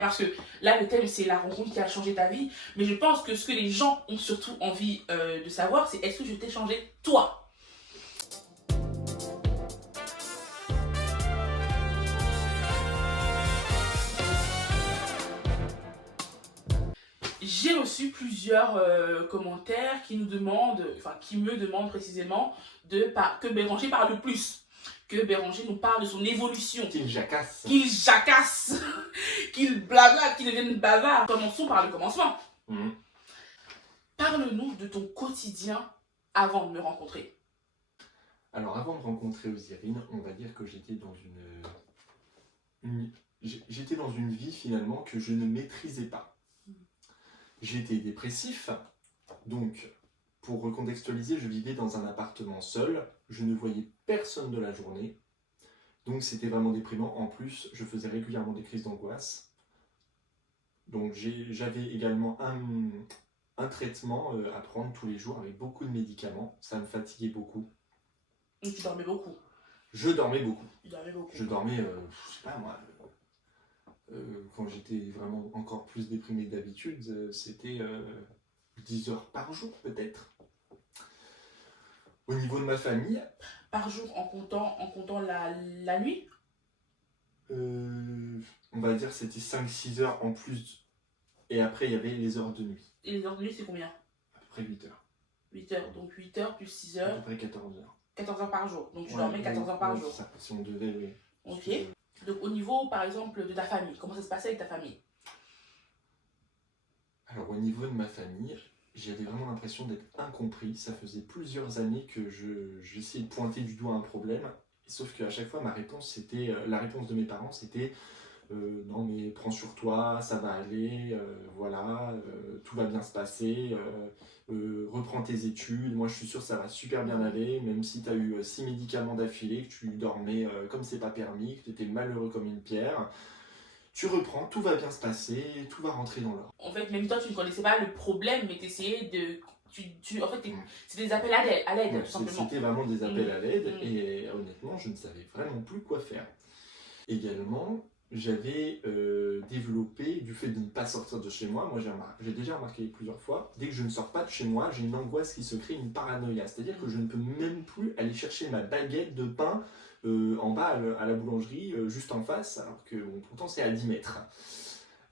Parce que là, le thème, c'est la rencontre qui a changé ta vie. Mais je pense que ce que les gens ont surtout envie de savoir, c'est est-ce que je t'ai changé toi? J'ai reçu plusieurs commentaires qui nous demandent, enfin qui me demandent précisément que Béranger parle plus. Que Béranger nous parle de son évolution. Qu'il jacasse. Qu'il jacasse. Qu'il blabla, qu'il devienne bavard. Commençons par le commencement. Parle-nous de ton quotidien avant de me rencontrer. Alors avant de rencontrer Osirine, on va dire que j'étais dans j'étais dans une vie finalement que je ne maîtrisais pas. J'étais dépressif, donc pour recontextualiser, je vivais dans un appartement seul, je ne voyais personne de la journée, donc c'était vraiment déprimant. En plus, je faisais régulièrement des crises d'angoisse. Donc j'avais également un traitement à prendre tous les jours avec beaucoup de médicaments, ça me fatiguait beaucoup. Et tu dormais beaucoup? Je dormais beaucoup. Tu dormais beaucoup? Je dormais, je sais pas moi, quand j'étais vraiment encore plus déprimé que d'habitude, c'était 10 heures par jour peut-être. Au niveau de ma famille... Par jour en comptant la nuit? On va dire c'était 5-6 heures en plus. Et après il y avait les heures de nuit. Et les heures de nuit c'est combien? À peu près 8 heures. 8 heures, donc 8 heures plus 6 heures. À peu près 14 heures. 14 heures par jour, donc tu dormais 14 heures par jour. C'est ça, si on devait, oui. Ok. Donc au niveau par exemple de ta famille, comment ça se passait avec ta famille? Alors au niveau de ma famille, j'avais vraiment l'impression d'être incompris. Ça faisait plusieurs années que j'essayais de pointer du doigt un problème. Sauf qu'à chaque fois, la réponse de mes parents, c'était non mais prends sur toi, ça va aller, voilà, tout va bien se passer, reprends tes études, moi je suis sûr que ça va super bien aller, même si tu as eu 6 médicaments d'affilée, que tu dormais comme c'est pas permis, que tu étais malheureux comme une pierre. Tu reprends, tout va bien se passer, tout va rentrer dans l'ordre. En fait, même toi, tu ne connaissais pas le problème, mais tu essayais de... En fait, c'était des appels à l'aide, Ouais, tout simplement. C'était vraiment des appels à l'aide, et honnêtement, je ne savais vraiment plus quoi faire. Également, j'avais développé, du fait de ne pas sortir de chez moi, j'ai déjà remarqué plusieurs fois, dès que je ne sors pas de chez moi, j'ai une angoisse qui se crée, une paranoïa. C'est-à-dire que je ne peux même plus aller chercher ma baguette de pain en bas à la boulangerie, juste en face, alors que bon, pourtant c'est à 10 mètres.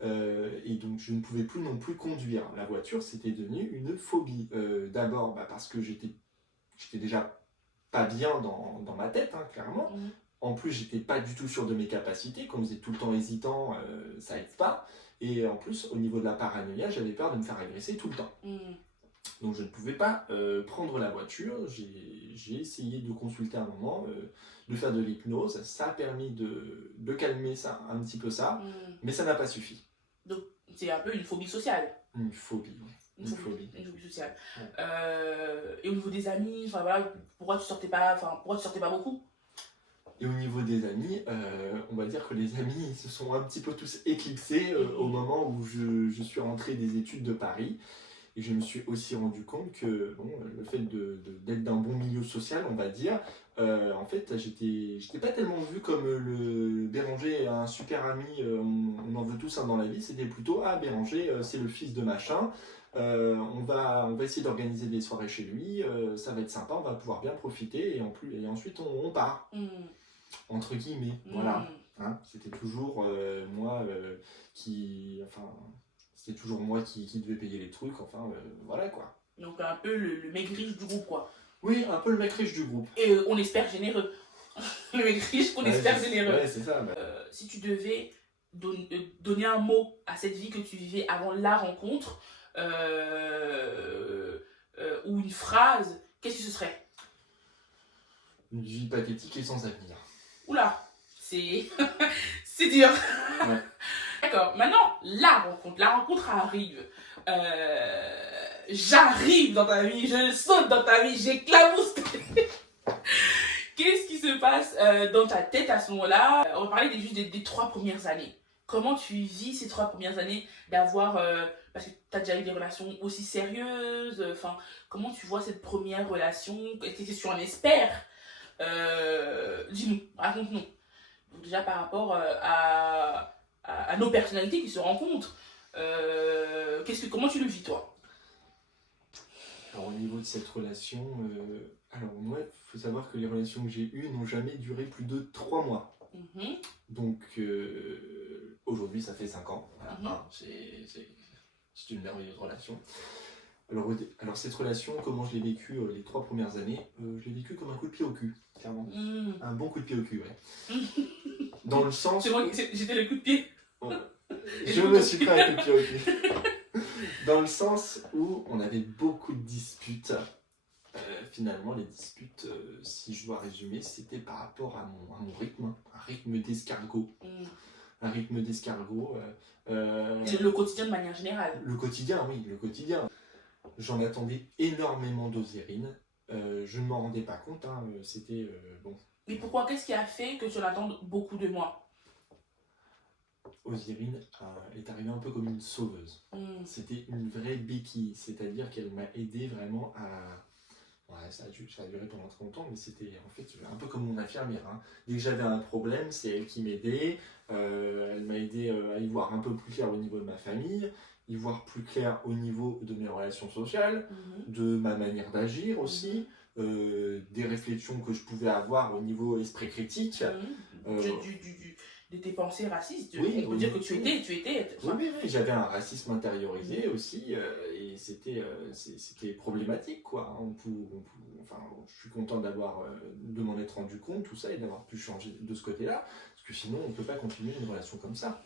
Et donc je ne pouvais plus non plus conduire. La voiture, c'était devenu une phobie. D'abord parce que j'étais déjà pas bien dans ma tête, hein, clairement. En plus, j'étais pas du tout sûr de mes capacités, comme j'étais tout le temps hésitant, ça aide pas. Et en plus, au niveau de la paranoïa, j'avais peur de me faire agresser tout le temps. Donc je ne pouvais pas prendre la voiture. J'ai essayé de consulter un moment, de faire de l'hypnose. Ça a permis de calmer ça, un petit peu ça, mais ça n'a pas suffi. Donc c'est un peu une phobie sociale. Une phobie, oui. Une phobie sociale. Ouais. Et au niveau des amis, enfin voilà, pourquoi tu sortais pas beaucoup? Et au niveau des amis, on va dire que les amis se sont un petit peu tous éclipsés au moment où je suis rentré des études de Paris. Et je me suis aussi rendu compte que bon, le fait d'être d'un bon milieu social, on va dire, en fait, j'étais pas tellement vu comme le Béranger, un super ami, on en veut tous un dans la vie. C'était plutôt, ah, Béranger, c'est le fils de machin, on va essayer d'organiser des soirées chez lui, ça va être sympa, on va pouvoir bien profiter, et ensuite on part. Entre guillemets, voilà. Hein, c'était toujours moi c'était toujours moi qui devais payer les trucs, enfin voilà quoi. Donc un peu le mec riche du groupe quoi. Oui, un peu le mec riche du groupe. Et on espère généreux. Le mec riche qu'on espère généreux. Ouais, c'est ça. Si tu devais donner un mot à cette vie que tu vivais avant la rencontre, ou une phrase, qu'est-ce que ce serait? Une vie pathétique et sans avenir. Oula, c'est c'est dur. Ouais. D'accord, maintenant, la rencontre arrive. J'arrive dans ta vie, je saute dans ta vie, j'éclabousse. Qu'est-ce qui se passe dans ta tête à ce moment-là? On va parler juste des 3 premières années. Comment tu vis ces 3 premières années d'avoir... parce que tu as déjà eu des relations aussi sérieuses. Comment tu vois cette première relation? Est-ce que tu en espères? Dis-nous, raconte-nous. Donc déjà par rapport à nos personnalités qui se rencontrent. Comment tu le vis, toi? Alors au niveau de cette relation, alors moi, il faut savoir que les relations que j'ai eues n'ont jamais duré plus de 3 mois. Mhm. Donc aujourd'hui, ça fait 5 ans. Voilà. Mhm. Hein, c'est une merveilleuse relation. Alors cette relation, comment je l'ai vécue les 3 premières années, je l'ai vécue comme un coup de pied au cul, clairement. Un bon coup de pied au cul, ouais. Dans le sens... C'est moi, j'étais le coup de pied. Je me suis pris un coup de pied au cul. Dans le sens où on avait beaucoup de disputes. Finalement, les disputes, si je dois résumer, c'était par rapport à mon rythme, un rythme d'escargot. Un rythme d'escargot. Le quotidien de manière générale. Le quotidien, oui, le quotidien. J'en attendais énormément d'Ozyrine. Je ne m'en rendais pas compte, hein, c'était bon. Mais pourquoi? Qu'est-ce qui a fait que tu en attendes beaucoup de moi? Ozyrine est arrivée un peu comme une sauveuse. C'était une vraie béquille, c'est-à-dire qu'elle m'a aidé vraiment à... Ouais, ça a duré pendant très longtemps, mais c'était en fait un peu comme mon infirmière. Hein. Dès que j'avais un problème, c'est elle qui m'aidait. Elle m'a aidé à y voir un peu plus clair au niveau de ma famille, y voir plus clair au niveau de mes relations sociales, de ma manière d'agir aussi, des réflexions que je pouvais avoir au niveau esprit critique. De tes pensées racistes, oui, on peut dire que tu étais. Oui, j'avais un racisme intériorisé aussi, et c'était problématique, quoi. Enfin, je suis content de m'en être rendu compte, tout ça, et d'avoir pu changer de ce côté-là, parce que sinon, on ne peut pas continuer une relation comme ça.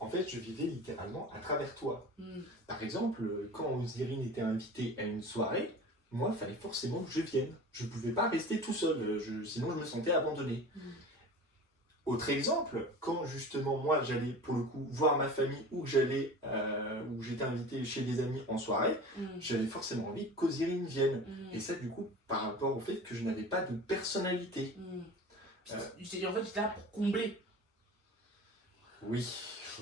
En fait, je vivais littéralement à travers toi. Par exemple, quand Ozyrine était invitée à une soirée, moi, il fallait forcément que je vienne. Je ne pouvais pas rester tout seul, sinon je me sentais abandonné. Autre exemple, quand justement moi j'allais pour le coup voir ma famille ou que où j'étais invité chez des amis en soirée, j'avais forcément envie qu'Ozyrine vienne. Et ça du coup par rapport au fait que je n'avais pas de personnalité. En fait j'étais là pour combler. Oui,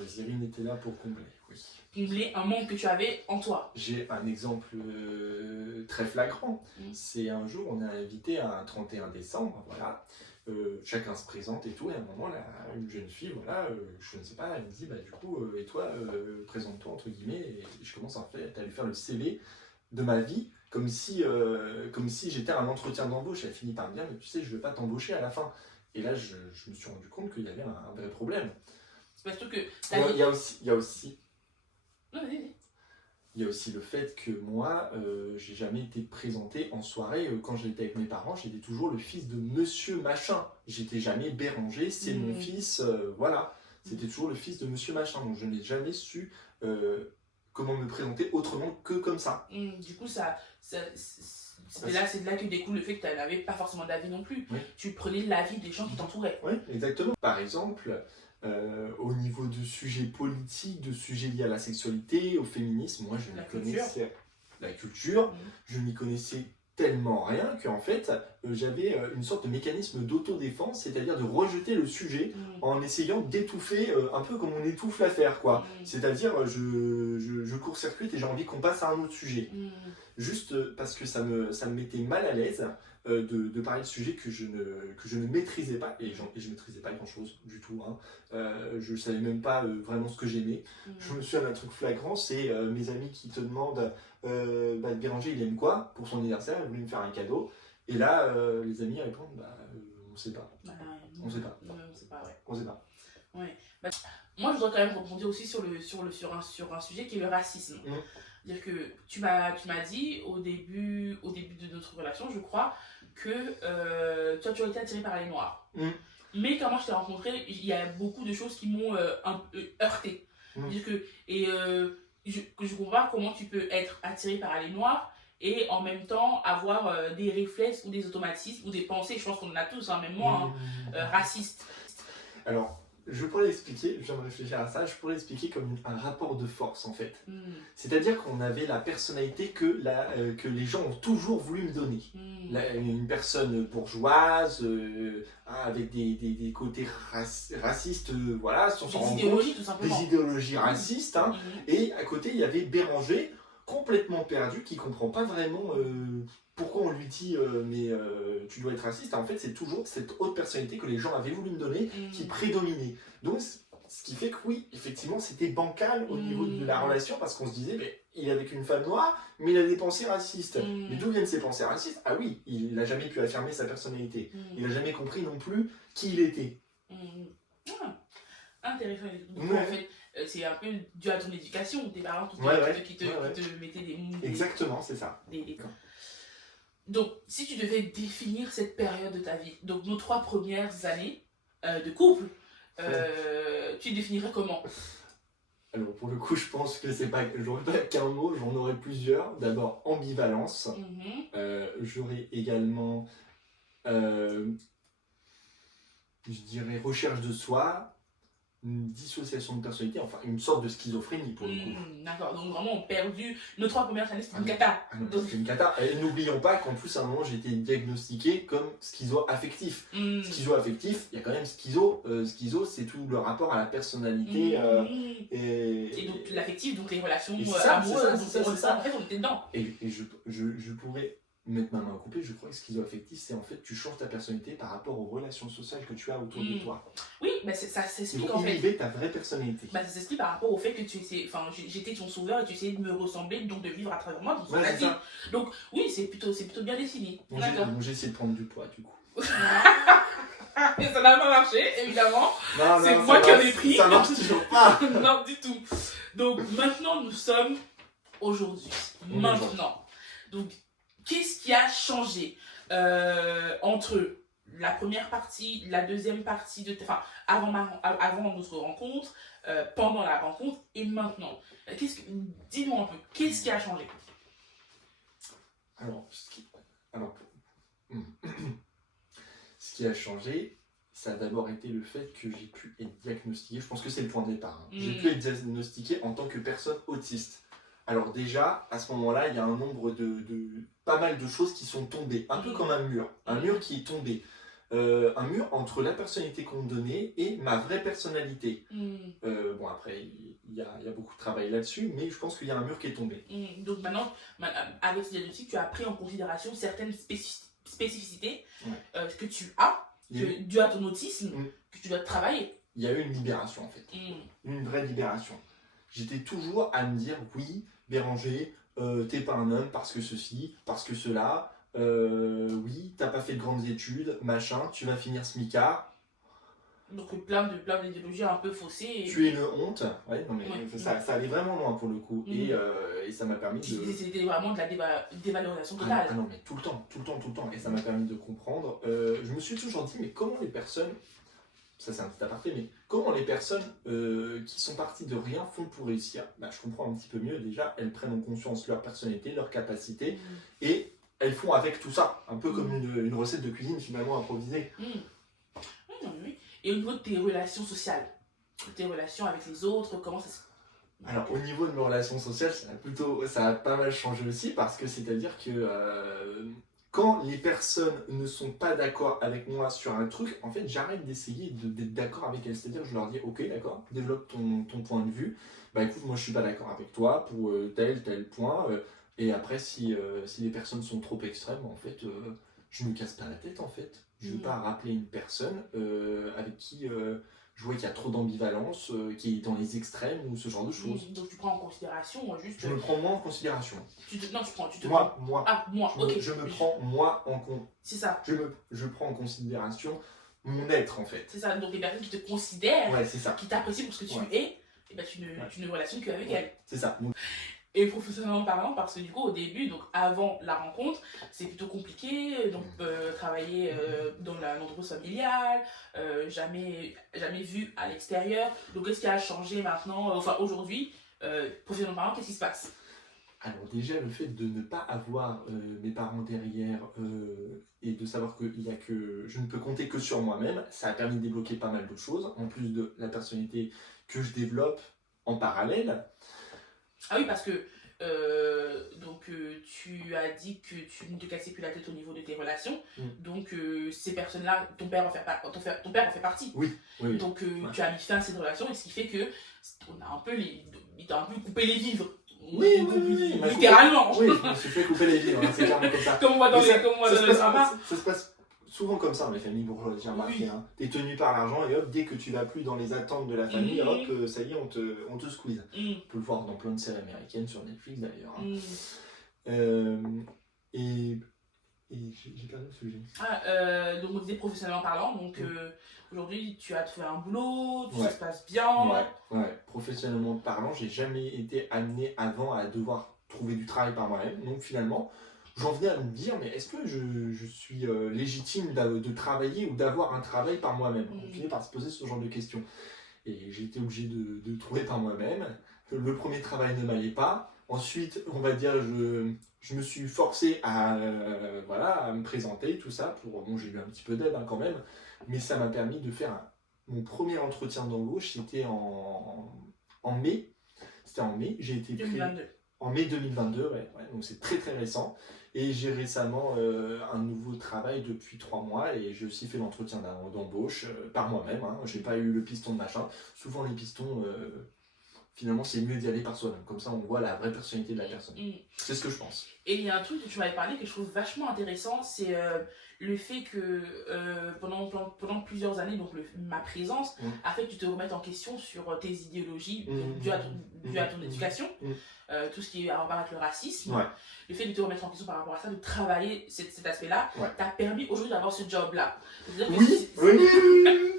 Ozyrine était là pour combler, oui. Combler un manque que tu avais en toi. J'ai un exemple très flagrant. C'est un jour on est invité à un 31 décembre, voilà. Chacun se présente et tout, et à un moment, là, une jeune fille, voilà, je ne sais pas, elle me dit, bah du coup, et toi, présente-toi, entre guillemets, et je commence à lui faire le CV de ma vie, comme si j'étais un entretien d'embauche. Elle finit par me dire, mais tu sais, je ne veux pas t'embaucher à la fin. Et là, je me suis rendu compte qu'il y avait un vrai problème. Parce que il y a aussi... Non, vas-y. Il y a aussi le fait que moi, j'ai jamais été présenté en soirée. Quand j'étais avec mes parents, j'étais toujours le fils de monsieur machin. J'étais jamais Béranger, c'est mon fils, voilà. C'était toujours le fils de monsieur machin. Donc je n'ai jamais su comment me présenter autrement que comme ça. Du coup, c'est de là que découle le fait que tu n'avais pas forcément d'avis non plus. Oui. Tu prenais l'avis des gens qui t'entouraient. Oui, exactement. Par exemple... au niveau de sujets politiques, de sujets liés à la sexualité, au féminisme, moi je n'y connaissais la culture, je n'y connaissais tellement rien qu'en fait j'avais une sorte de mécanisme d'autodéfense, c'est-à-dire de rejeter le sujet en essayant d'étouffer un peu comme on étouffe l'affaire, quoi. C'est-à-dire je court-circuite et j'ai envie qu'on passe à un autre sujet. Juste parce que ça me mettait mal à l'aise de parler de sujets que je ne maîtrisais pas, et je ne maîtrisais pas grand-chose du tout. Hein. Je ne savais même pas vraiment ce que j'aimais. Je me souviens d'un truc flagrant, c'est mes amis qui te demandent Béranger, il aime quoi pour son anniversaire, il voulait me faire un cadeau. Et là, les amis répondent on ne sait pas. On ne sait pas. On ne sait pas, ouais. On sait pas. Ouais. Moi, je dois quand même rebondir aussi sur un sujet qui est le racisme. C'est-à-dire que tu m'as dit au début de notre relation, je crois, que toi tu as été attiré par les noirs. Mais quand moi je t'ai rencontré, il y a beaucoup de choses qui m'ont un peu heurté. Je comprends pas comment tu peux être attiré par les noirs et en même temps avoir des réflexes ou des automatismes ou des pensées, je pense qu'on en a tous, hein, même moi, racistes. Alors, je pourrais l'expliquer, je viens de réfléchir à ça, je pourrais l'expliquer comme un rapport de force en fait. C'est-à-dire qu'on avait la personnalité que les gens ont toujours voulu me donner. Une personne bourgeoise, avec des côtés racistes, voilà, sans s'en rendre compte. Tout simplement. Des idéologies racistes. Hein. Et à côté, il y avait Béranger, complètement perdu, qui ne comprend pas vraiment pourquoi on lui dit mais tu dois être raciste. En fait, c'est toujours cette haute personnalité que les gens avaient voulu me donner qui prédominait. Donc ce qui fait que oui, effectivement, c'était bancal au niveau de la relation parce qu'on se disait, mais il est avec une femme noire, mais il a des pensées racistes. Mais d'où viennent ces pensées racistes? Ah oui, il n'a jamais pu affirmer sa personnalité. Il n'a jamais compris non plus qui il était. Ah, intéressant. Donc, Ouais. en fait, c'est un peu dû à ton éducation, tes parents qui te, Ouais, qui te mettaient des... Exactement, c'est ça. Donc, si tu devais définir cette période de ta vie, donc nos 3 premières années de couple, tu définirais comment? Alors pour le coup, je pense que c'est pas, j'aurais pas qu'un mot, j'en aurais plusieurs. D'abord, ambivalence. J'aurais également, je dirais, recherche de soi, une dissociation de personnalité, enfin une sorte de schizophrénie pour le coup. D'accord, donc vraiment perdu. Nos 3 premières années, c'était une cata. C'était une cata. Et n'oublions pas qu'en plus, à un moment, j'ai été diagnostiqué comme schizo-affectif. Schizo-affectif, il y a quand même schizo. Schizo, c'est tout le rapport à la personnalité. Et donc l'affectif, donc les relations ça, amoureuses. c'est ça. En fait, on était dedans. Et je pourrais mettre ma main à couper, je crois que schizo-affectif, c'est en fait, tu changes ta personnalité par rapport aux relations sociales que tu as autour de toi. Oui, mais ça s'explique en fait. inhiber ta vraie personnalité. Ça s'explique par rapport au fait que tu essayais, enfin, j'étais ton sauveur et tu essayais de me ressembler, donc de vivre à travers moi, donc c'est ça. Donc oui, c'est plutôt bien défini. Donc j'ai essayé de prendre du poids, du coup. Et ça n'a pas marché, évidemment. C'est moi qui en ai pris. Ça marche toujours pas. Non, du tout. Donc maintenant, nous sommes aujourd'hui. Maintenant. Donc, qu'est-ce qui a changé entre la première partie, la deuxième partie, avant notre rencontre, pendant la rencontre et maintenant? Dis-moi un peu, qu'est-ce qui a changé? Alors, ce qui a changé, ça a d'abord été le fait que j'ai pu être diagnostiqué. Je pense que c'est le point de départ. J'ai pu être diagnostiqué en tant que personne autiste. Alors déjà, à ce moment-là, il y a un nombre pas mal de choses qui sont tombées, un peu comme un mur qui est tombé. Un mur entre la personnalité qu'on me donnait et ma vraie personnalité. Bon, après, il y a beaucoup de travail là-dessus, mais je pense qu'il y a un mur qui est tombé. Donc maintenant, avec ce diagnostic, tu as pris en considération certaines spécificités que tu as, dû à ton autisme, que tu dois travailler. Il y a eu une libération, en fait. Une vraie libération. J'étais toujours à me dire, oui, Béranger, t'es pas un homme parce que ceci, parce que cela... oui, t'as pas fait de grandes études, machin, tu vas finir smicard. Donc plein d'idéologies un peu faussées. Tu es une honte. Ouais, non mais ça allait vraiment loin pour le coup. Et ça m'a permis de... C'était vraiment de la dévalorisation totale. Ah non, mais tout le temps. Et ça m'a permis de comprendre. Je me suis toujours dit, mais comment les personnes... Ça c'est un petit aparté, mais comment les personnes qui sont parties de rien font pour réussir? Je comprends un petit peu mieux déjà. Elles prennent en conscience leur personnalité, leur capacité. Et elles font avec tout ça, un peu comme une recette de cuisine finalement improvisée. Oui. Et au niveau de tes relations sociales, tes relations avec les autres, comment ça se... Alors au niveau de mes relations sociales, ça a pas mal changé aussi, parce que c'est-à-dire que quand les personnes ne sont pas d'accord avec moi sur un truc, en fait j'arrête d'essayer d'être d'accord avec elles. C'est-à-dire que je leur dis, ok d'accord, développe ton point de vue, écoute, moi je suis pas d'accord avec toi pour tel point, et après, si les personnes sont trop extrêmes, en fait, je me casse pas la tête, en fait. Je ne vais pas rappeler une personne avec qui je vois qu'il y a trop d'ambivalence, qui est dans les extrêmes ou ce genre de choses. Donc tu prends en considération juste... Je me prends moi en considération. Moi. Ah, moi, ok. Je me prends moi en compte. C'est ça. Je prends en considération mon être, en fait. C'est ça, donc les personnes qui te considèrent, c'est ça. qui t'apprécient pour ce que tu es, et tu ne relationnes qu'avec elles. C'est ça. Et professionnellement parlant, parce que du coup au début, donc avant la rencontre, c'est plutôt compliqué, donc travailler dans l'entreprise familiale, jamais vu à l'extérieur. Donc qu'est-ce qui a changé maintenant, aujourd'hui, professionnellement parlant, qu'est-ce qui se passe? Alors déjà le fait de ne pas avoir mes parents derrière et de savoir que je ne peux compter que sur moi-même, ça a permis de débloquer pas mal de choses, en plus de la personnalité que je développe en parallèle. Ah oui, parce que tu as dit que tu ne te cassais plus la tête au niveau de tes relations. Donc ces personnes-là, ton père en fait partie. Oui. Donc tu as mis fin à cette relation, et ce qui fait que il t'a un peu coupé les vivres. Oui. Littéralement. Oui, je me suis fait couper les vivres, c'est clairement comme ça. Comme on voit dans les dramas. Ça se passe souvent comme ça dans les familles bourgeoises, j'ai remarqué. Oui. Hein. T'es tenu par l'argent et hop, dès que tu vas plus dans les attentes de la famille, Mhm. hop, ça y est, on te squeeze. Mm. On peut le voir dans plein de séries américaines sur Netflix d'ailleurs. Hein. Mm. Euh, et j'ai perdu le sujet. Donc on disait professionnellement parlant, donc aujourd'hui tu as trouvé un boulot, tout Ouais. ça se passe bien. Ouais. Professionnellement parlant, j'ai jamais été amené avant à devoir trouver du travail par moi-même. Donc finalement, j'en venais à me dire, mais est-ce que je suis légitime de travailler ou d'avoir un travail par moi-même? On finit par se poser ce genre de questions. Et j'ai été obligé de trouver par moi-même. Le premier travail ne m'allait pas. Ensuite, on va dire, je me suis forcé à, à me présenter, tout ça. Bon, j'ai eu un petit peu d'aide hein, quand même, mais ça m'a permis de faire mon premier entretien d'embauche. C'était en mai. C'était en mai. J'ai été pris 2022. en mai 2022, ouais, donc c'est très très récent. Et j'ai récemment un nouveau travail depuis 3 mois et j'ai aussi fait l'entretien d'embauche par moi-même. Hein. J'ai pas eu le piston de machin. Souvent les pistons, finalement c'est mieux d'y aller par soi-même. Comme ça on voit la vraie personnalité de la personne. C'est ce que je pense. Et il y a un truc que tu m'avais parlé que je trouve vachement intéressant, c'est le fait que pendant plusieurs années, donc ma présence a fait que tu te remettes en question sur tes idéologies dues à ton éducation, tout ce qui est en rapport avec le racisme. Ouais. Le fait de te remettre en question par rapport à ça, de travailler cet aspect-là, t'a permis aujourd'hui d'avoir ce job-là. Oui,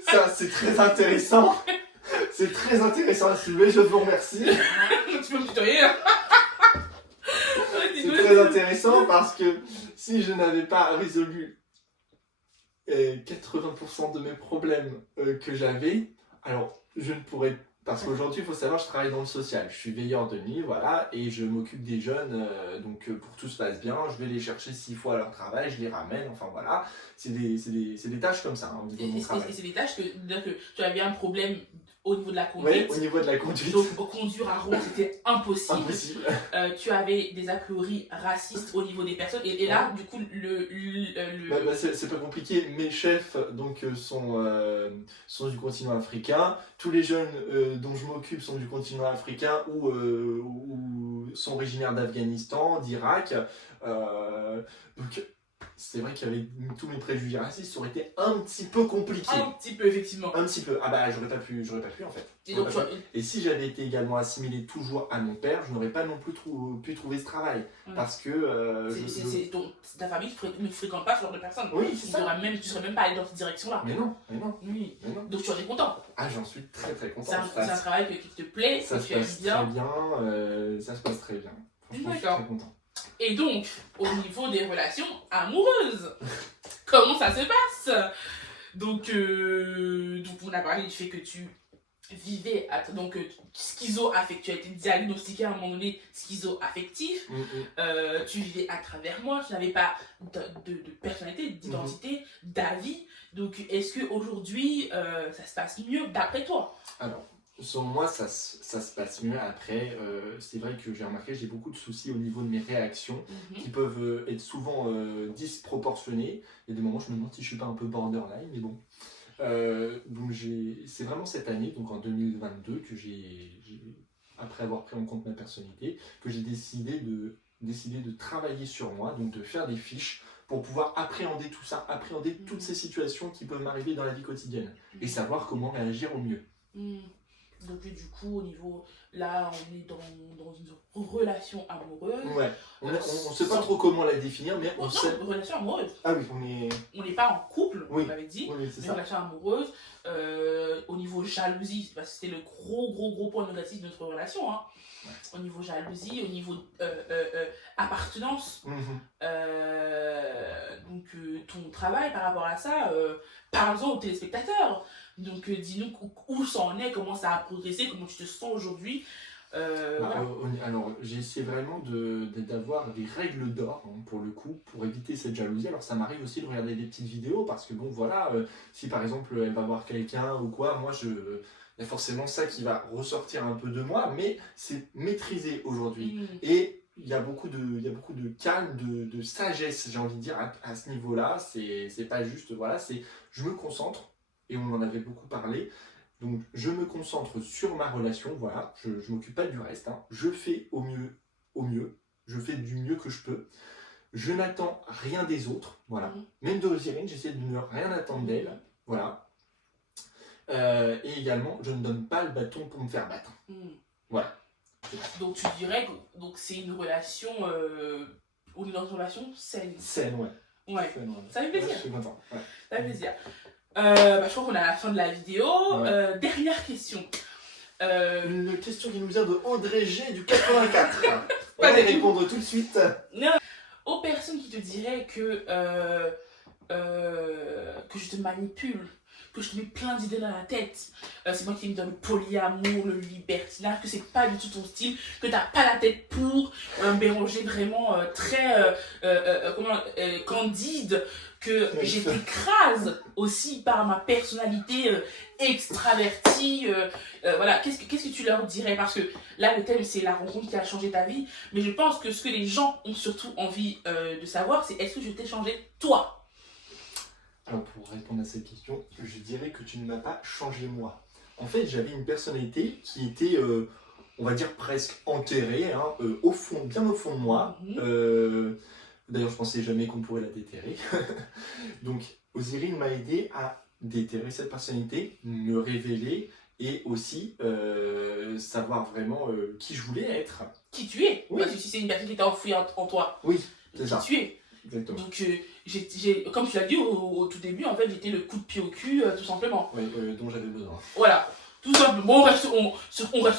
ça c'est très intéressant. C'est très intéressant à soulever, je vous remercie. Tu peux me tutoyer. C'est très intéressant parce que si je n'avais pas résolu 80% de mes problèmes que j'avais, alors je ne pourrais. Parce qu'aujourd'hui, il faut savoir, je travaille dans le social. Je suis veilleur de nuit, voilà, et je m'occupe des jeunes. Donc, pour que tout se passe bien, je vais les chercher 6 fois à leur travail, je les ramène, enfin voilà. C'est des tâches comme ça, hein, au niveau de mon travail. Et c'est des tâches que tu avais un problème au niveau de la conduite. Oui, au niveau de la conduite. Donc, conduire à rond, c'était impossible. Impossible. Tu avais des a priori racistes au niveau des personnes. Et là, du coup, c'est pas compliqué. Mes chefs donc, sont du continent africain. Tous les jeunes dont je m'occupe sont du continent africain ou sont originaires d'Afghanistan, d'Irak. Donc, c'est vrai qu'avec tous mes préjugés racistes, ça aurait été un petit peu compliqué. Un petit peu, effectivement. Un petit peu. Ah bah, j'aurais pas pu en fait. Et si j'avais été également assimilé toujours à mon père, je n'aurais pas non plus pu trouver ce travail. Parce que... ta famille ne fréquente pas ce genre de personnes. Oui, c'est ça. Tu serais même pas allé dans cette direction-là. Mais non. Oui. Mais non. Donc tu en es content. Ah, j'en suis très très content. C'est un travail qui te plaît, ça que se tu aimes passe bien. très bien. Ça se passe très bien. Franchement, je suis très content. Et donc, au niveau des relations amoureuses, comment ça se passe? Donc on a parlé du fait que tu vivais, schizo-affectif, tu as été diagnostiqué à un moment donné schizo-affectif, tu vivais à travers moi, tu n'avais pas de personnalité, d'identité, d'avis. Donc est-ce qu'aujourd'hui, ça se passe mieux d'après toi? Alors, selon moi, ça se passe mieux. Après, c'est vrai que j'ai remarqué, j'ai beaucoup de soucis au niveau de mes réactions qui peuvent être souvent disproportionnées. Il y a des moments où je me demande si je suis pas un peu borderline, mais bon. Donc c'est vraiment cette année, donc en 2022, que après avoir pris en compte ma personnalité, que j'ai décidé de travailler sur moi, donc de faire des fiches pour pouvoir appréhender tout ça, appréhender toutes ces situations qui peuvent m'arriver dans la vie quotidienne et savoir comment réagir au mieux. Donc du coup, au niveau, là, on est dans une relation amoureuse. Ouais, on ne sait pas trop comment la définir, mais on sait... Une relation amoureuse. Ah oui, on n'est pas en couple, on l'avait dit, oui, c'est une ça. relation amoureuse. Au niveau jalousie, c'était le gros point négatif de notre relation. Hein. Ouais. Au niveau jalousie, au niveau appartenance. Donc ton travail par rapport à ça, parlons aux téléspectateurs. Donc dis-nous où ça en est, comment ça a progressé, comment tu te sens aujourd'hui. Voilà. Alors j'ai essayé vraiment d'avoir des règles d'or hein, pour le coup, pour éviter cette jalousie. Alors ça m'arrive aussi de regarder des petites vidéos parce que bon voilà, si par exemple elle va voir quelqu'un ou quoi, moi il y a forcément ça qui va ressortir un peu de moi, mais c'est maîtrisé aujourd'hui. Et il y a beaucoup de calme, de sagesse, j'ai envie de dire, à ce niveau-là. C'est pas juste, voilà, je me concentre, et on en avait beaucoup parlé, donc je me concentre sur ma relation, voilà, je m'occupe pas du reste, hein. Je fais au mieux, je fais du mieux que je peux. Je n'attends rien des autres, voilà. Même de Ozyrine, j'essaie de ne rien attendre d'elle, voilà. Et également, je ne donne pas le bâton pour me faire battre. Voilà. Donc tu dirais que c'est une relation, une relation saine. Saine, ouais. Ouais. Saine, ouais. Ça fait plaisir. Ouais, je suis content. Ouais. Ça fait plaisir. Je crois qu'on est à la fin de la vidéo. Ouais. Dernière question. Une question qui nous vient de Audrey G du 84. On Pas va du tout. répondre tout de suite. Non. Aux personnes qui te diraient que je te manipule, que je te mets plein d'idées dans la tête, c'est moi qui me donne le polyamour, le libertinage, que c'est pas du tout ton style, que t'as pas la tête pour, Béranger vraiment très candide, que je t'écrase aussi par ma personnalité extravertie, voilà, qu'est-ce que tu leur dirais? Parce que là le thème c'est la rencontre qui a changé ta vie, mais je pense que ce que les gens ont surtout envie de savoir, c'est est-ce que je t'ai changé toi? Alors pour répondre à cette question, je dirais que tu ne m'as pas changé moi. En fait, j'avais une personnalité qui était, on va dire, presque enterrée, hein, au fond, bien au fond de moi. D'ailleurs, je pensais jamais qu'on pourrait la déterrer. Donc, Ozyrine m'a aidé à déterrer cette personnalité, me révéler et aussi savoir vraiment qui je voulais être. Qui tu es? Oui. Parce que si c'est une personne qui était enfouie en toi, Oui, c'est ça. qui tu es. Exactement. Donc, comme tu l'as dit au tout début, en fait, j'étais le coup de pied au cul, tout simplement. Oui, dont j'avais besoin. Voilà, tout simplement, on reste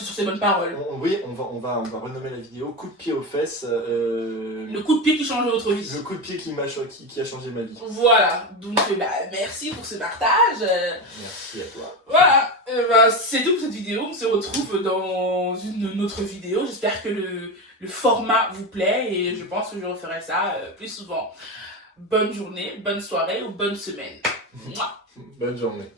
sur ces bonnes paroles. Oui, on va renommer la vidéo coup de pied aux fesses. Le coup de pied qui change notre vie. Le coup de pied qui a changé ma vie. Voilà, donc merci pour ce partage. Merci à toi. Voilà, c'est tout pour cette vidéo. On se retrouve dans une autre vidéo. J'espère que le format vous plaît et je pense que je referai ça plus souvent. Bonne journée, bonne soirée ou bonne semaine. Mouah. Bonne journée.